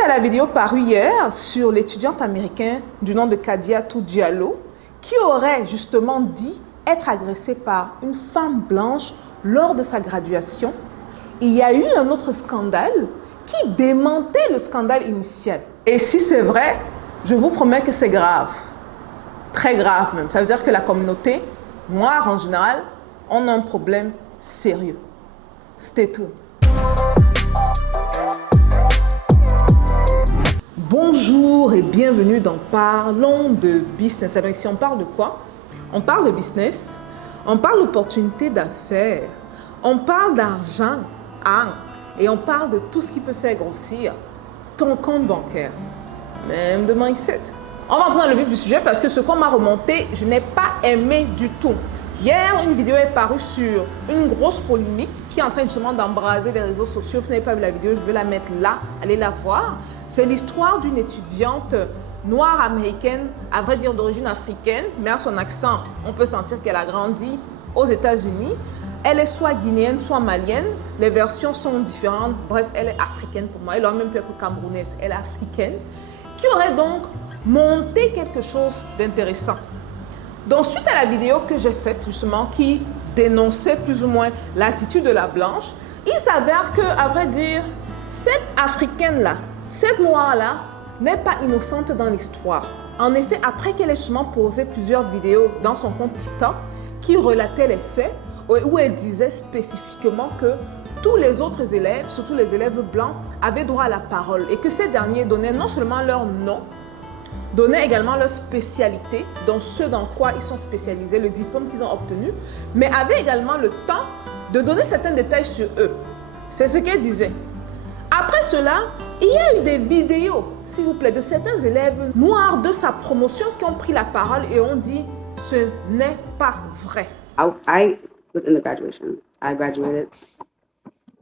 Suite à la vidéo parue hier sur l'étudiante américaine du nom de Kadiatou Diallo, qui aurait justement dit être agressée par une femme blanche lors de sa graduation, il y a eu un autre scandale qui démentait le scandale initial. Et si c'est vrai, je vous promets que c'est grave. Très grave même. Ça veut dire que la communauté noire en général, on a un problème sérieux. Stay tuned. Bonjour et bienvenue dans Parlons de business. Alors ici, on parle de quoi? On parle de business, on parle d'opportunités d'affaires, on parle d'argent, et on parle de tout ce qui peut faire grossir ton compte bancaire, même de mindset. On va entrer dans le vif du sujet parce que ce qu'on m'a remonté, je n'ai pas aimé du tout. Hier, une vidéo est parue sur une grosse polémique qui est en train justement d'embraser les réseaux sociaux. Si vous n'avez pas vu la vidéo, je vais la mettre là, allez la voir. C'est l'histoire d'une étudiante noire américaine, à vrai dire d'origine africaine, mais à son accent, on peut sentir qu'elle a grandi aux États-Unis. Elle est soit guinéenne, soit malienne. Les versions sont différentes. Bref, elle est africaine pour moi. Elle aurait même pu être camerounaise. Elle est africaine. Qui aurait donc monté quelque chose d'intéressant. Donc, suite à la vidéo que j'ai faite, justement, qui dénonçait plus ou moins l'attitude de la blanche, il s'avère que, à vrai dire, cette africaine-là, cette noire-là, n'est pas innocente dans l'histoire. En effet, après qu'elle ait justement posé plusieurs vidéos dans son compte TikTok qui relataient les faits, où elle disait spécifiquement que tous les autres élèves, surtout les élèves blancs, avaient droit à la parole et que ces derniers donnaient non seulement leur nom, donnaient également leur spécialité, donc ce dans quoi ils sont spécialisés, le diplôme qu'ils ont obtenu, mais avaient également le temps de donner certains détails sur eux. C'est ce qu'elle disait. Après cela, il y a eu des vidéos, s'il vous plaît, de certains élèves noirs de sa promotion qui ont pris la parole et ont dit « ce n'est pas vrai ». I was in the graduation. I graduated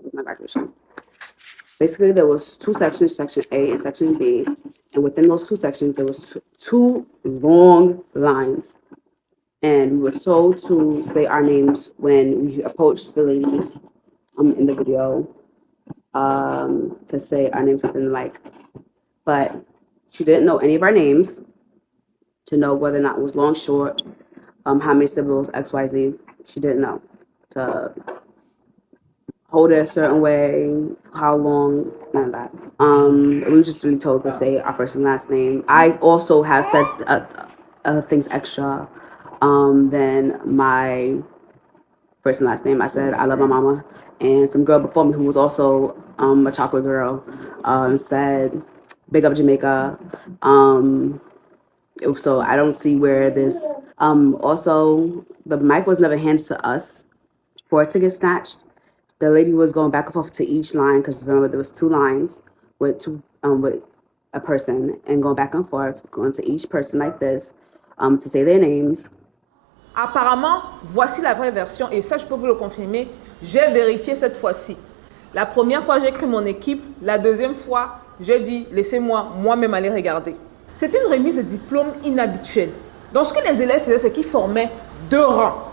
with my graduation. Basically, there was two sections, Section A and Section B, and within those two sections, there was two long lines, and we were told to say our names when we approached the lady in the video, to say our names within the mic, but she didn't know any of our names to know whether or not it was long, short, how many syllables, X, Y, Z. She didn't know to hold it a certain way, how long, none of that. We were just really told to say our first and last name. I also have said things extra than my first and last name. I said I love my mama, and some girl before me who was also a chocolate girl said big up Jamaica. So I don't see where this. Also, the mic was never handed to us for it to get snatched. The lady was going back and forth to each line because remember there was two lines with a person and going back and forth, going to each person like this to say their names. Apparemment, voici la vraie version et ça je peux vous le confirmer. J'ai vérifié cette fois-ci. La première fois j'ai cru mon équipe, la deuxième fois j'ai dit laissez-moi moi-même aller regarder. C'était une remise de diplôme inhabituelle. Donc ce que les élèves faisaient, c'est qu'ils formaient deux rangs.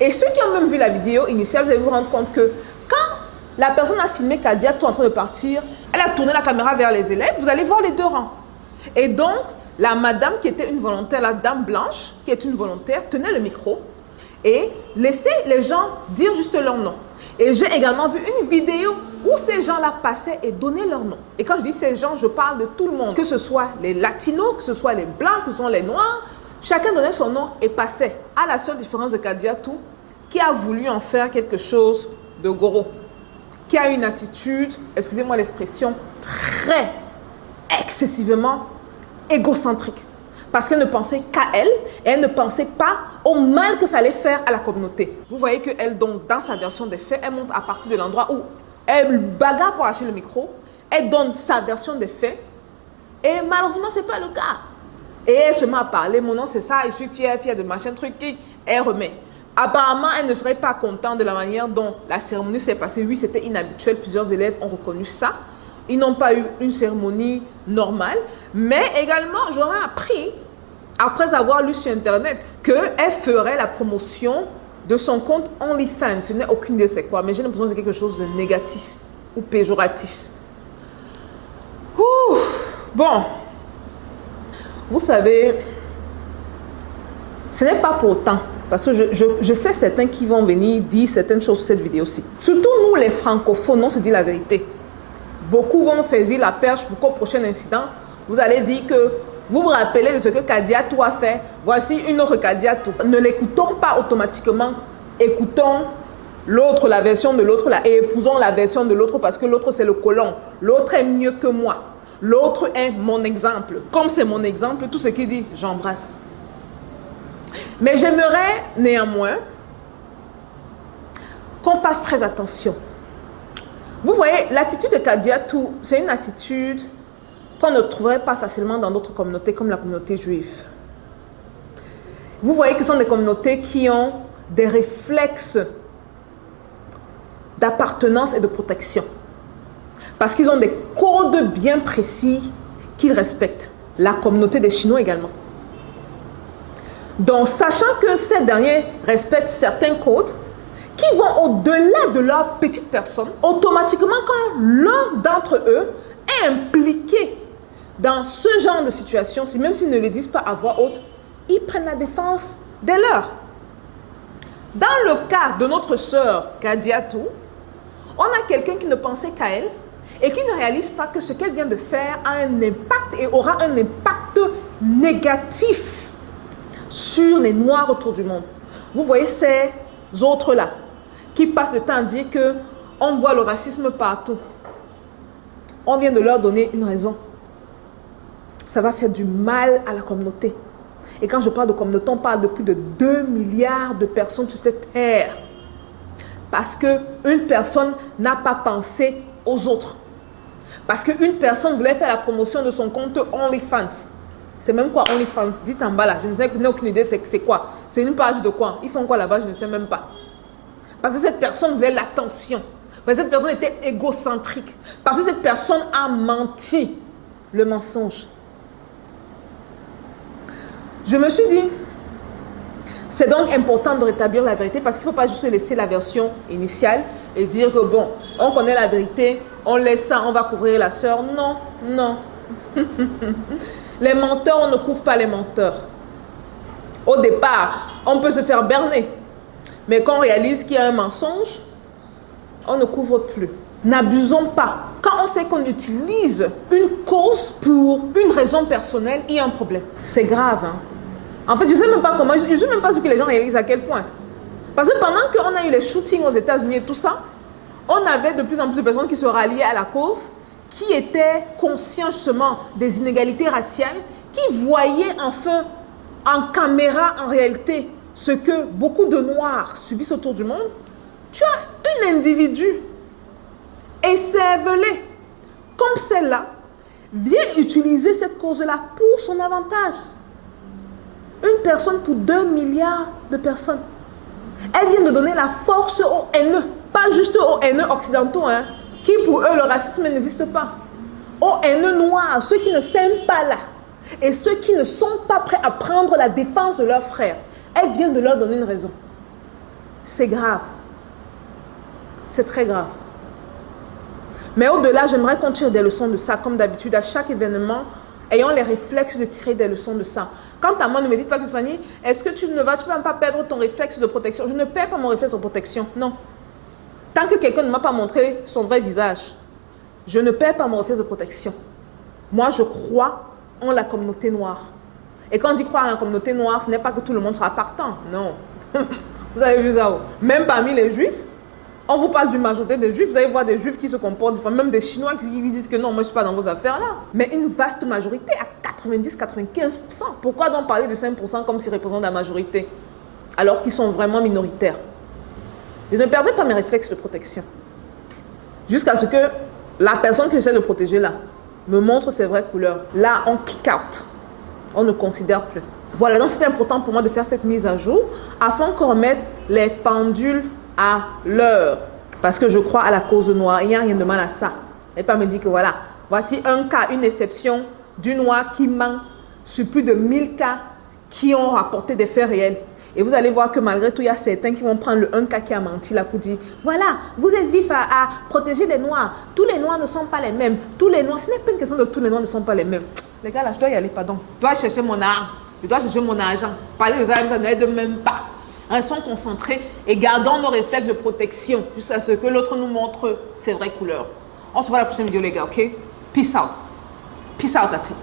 Et ceux qui ont même vu la vidéo initiale, vous allez vous rendre compte que quand la personne a filmé Kadiatou en train de partir, elle a tourné la caméra vers les élèves, vous allez voir les deux rangs. Et donc, la madame qui était une volontaire, la dame blanche qui est une volontaire, tenait le micro et laissait les gens dire juste leur nom. Et j'ai également vu une vidéo où ces gens-là passaient et donnaient leur nom. Et quand je dis ces gens, je parle de tout le monde, que ce soit les latinos, que ce soit les blancs, que ce soit les noirs. Chacun donnait son nom et passait, à la seule différence de Kadiatou, qui a voulu en faire quelque chose de gros, qui a une attitude, excusez-moi l'expression, très excessivement égocentrique. Parce qu'elle ne pensait qu'à elle et elle ne pensait pas au mal que ça allait faire à la communauté. Vous voyez qu'elle, donc, dans sa version des faits, elle monte à partir de l'endroit où elle bagarre pour acheter le micro, elle donne sa version des faits et malheureusement, ce n'est pas le cas. Et elle se met à parler, mon nom c'est ça, je suis fière de machin truc, elle remet. Apparemment, elle ne serait pas contente de la manière dont la cérémonie s'est passée. Oui, c'était inhabituel, plusieurs élèves ont reconnu ça. Ils n'ont pas eu une cérémonie normale, mais également, j'aurais appris, après avoir lu sur Internet, qu'elle ferait la promotion de son compte OnlyFans. Je n'ai aucune idée c'est quoi, mais j'ai l'impression que c'est quelque chose de négatif ou péjoratif. Ouh. Bon, vous savez, ce n'est pas pour autant, parce que je sais certains qui vont venir dire certaines choses sur cette vidéo-ci. Surtout nous les francophones, on se dit la vérité. Beaucoup vont saisir la perche pour qu'au prochain incident, vous allez dire que vous vous rappelez de ce que Kadiatou a fait. Voici une autre Kadiatou. Ne l'écoutons pas automatiquement. Écoutons l'autre, la version de l'autre là, et épousons la version de l'autre parce que l'autre c'est le colon. L'autre est mieux que moi. L'autre est mon exemple. Comme c'est mon exemple, tout ce qu'il dit, j'embrasse. Mais j'aimerais néanmoins qu'on fasse très attention. Vous voyez, l'attitude de Kadiatou, c'est une attitude qu'on ne trouverait pas facilement dans d'autres communautés comme la communauté juive. Vous voyez que ce sont des communautés qui ont des réflexes d'appartenance et de protection. Parce qu'ils ont des codes bien précis qu'ils respectent. La communauté des Chinois également. Donc, sachant que ces derniers respectent certains codes qui vont au-delà de leur petite personne, automatiquement, quand l'un d'entre eux est impliqué dans ce genre de situation, même s'ils ne le disent pas à voix haute, ils prennent la défense des leurs. Dans le cas de notre sœur Kadiatou, on a quelqu'un qui ne pensait qu'à elle et qui ne réalise pas que ce qu'elle vient de faire a un impact et aura un impact négatif sur les Noirs autour du monde. Vous voyez ces autres-là qui passent le temps à dire qu'on voit le racisme partout. On vient de leur donner une raison. Ça va faire du mal à la communauté. Et quand je parle de communauté, on parle de plus de 2 milliards de personnes sur cette terre. Parce qu'une personne n'a pas pensé aux autres. Parce qu'une personne voulait faire la promotion de son compte OnlyFans. C'est même quoi OnlyFans? Dites en bas là, je n'ai aucune idée c'est quoi. C'est une page de quoi? Ils font quoi là-bas? Je ne sais même pas. Parce que cette personne voulait l'attention. Parce que cette personne était égocentrique. Parce que cette personne a menti. Le mensonge. Je me suis dit, c'est donc important de rétablir la vérité parce qu'il ne faut pas juste laisser la version initiale et dire que bon, on connaît la vérité, on laisse ça, on va couvrir la sœur. Non, non. Les menteurs, on ne couvre pas les menteurs. Au départ, on peut se faire berner. Mais quand on réalise qu'il y a un mensonge, on ne couvre plus. N'abusons pas. Quand on sait qu'on utilise une cause pour une raison personnelle, il y a un problème. C'est grave. Hein? En fait, je ne sais même pas comment, je ne sais même pas ce que les gens réalisent à quel point. Parce que pendant qu'on a eu les shootings aux États-Unis et tout ça, on avait de plus en plus de personnes qui se ralliaient à la cause, qui étaient conscients justement des inégalités raciales, qui voyaient enfin en caméra, en réalité, ce que beaucoup de Noirs subissent autour du monde. Tu as un individu écervelé comme celle-là vient utiliser cette cause-là pour son avantage. Une personne pour 2 milliards de personnes. Elle vient de donner la force aux haineux. Pas juste aux haineux occidentaux, hein, qui pour eux le racisme n'existe pas. Aux haineux noirs, ceux qui ne s'aiment pas là. Et ceux qui ne sont pas prêts à prendre la défense de leurs frères. Elle vient de leur donner une raison. C'est grave. C'est très grave. Mais au-delà, j'aimerais qu'on tire des leçons de ça. Comme d'habitude, à chaque événement, ayons les réflexes de tirer des leçons de ça. Quant à moi, ne me dites pas, Tiffany, est-ce que tu ne vas pas perdre ton réflexe de protection? Je ne perds pas mon réflexe de protection, non. Tant que quelqu'un ne m'a pas montré son vrai visage, je ne perds pas mon réflexe de protection. Moi, je crois en la communauté noire. Et quand on dit croire en la communauté noire, ce n'est pas que tout le monde sera partant, non. Vous avez vu ça? Même parmi les juifs, on vous parle d'une majorité des juifs, vous allez voir des juifs qui se comportent, même des Chinois qui disent que non, moi je ne suis pas dans vos affaires là. Mais une vaste majorité, à 90-95%. Pourquoi donc parler de 5% comme s'ils représentent la majorité? Alors qu'ils sont vraiment minoritaires. Je ne perdais pas mes réflexes de protection. Jusqu'à ce que la personne que j'essaie de protéger là me montre ses vraies couleurs. Là, on kick out. On ne considère plus. Voilà, donc c'est important pour moi de faire cette mise à jour afin qu'on remette les pendules à l'heure. Parce que je crois à la cause noire. Il n'y a rien de mal à ça. Et pas me dire que voilà, voici un cas, une exception du noir qui ment sur plus de 1000 cas qui ont rapporté des faits réels. Et vous allez voir que malgré tout, il y a certains qui vont prendre le 1 cas qui a menti là pour dire, voilà, vous êtes vifs à protéger les Noirs. Tous les Noirs ne sont pas les mêmes. Tous les Noirs, ce n'est pas une question de tous les Noirs ne sont pas les mêmes. Les gars, là, je dois y aller, pardon. Je dois chercher mon arme. Je dois chercher mon argent. Parler de ça ne aide même pas. Restons concentrés et gardons nos réflexes de protection jusqu'à ce que l'autre nous montre ses vraies couleurs. On se voit la prochaine vidéo, les gars, ok? Peace out. Peace out, la team.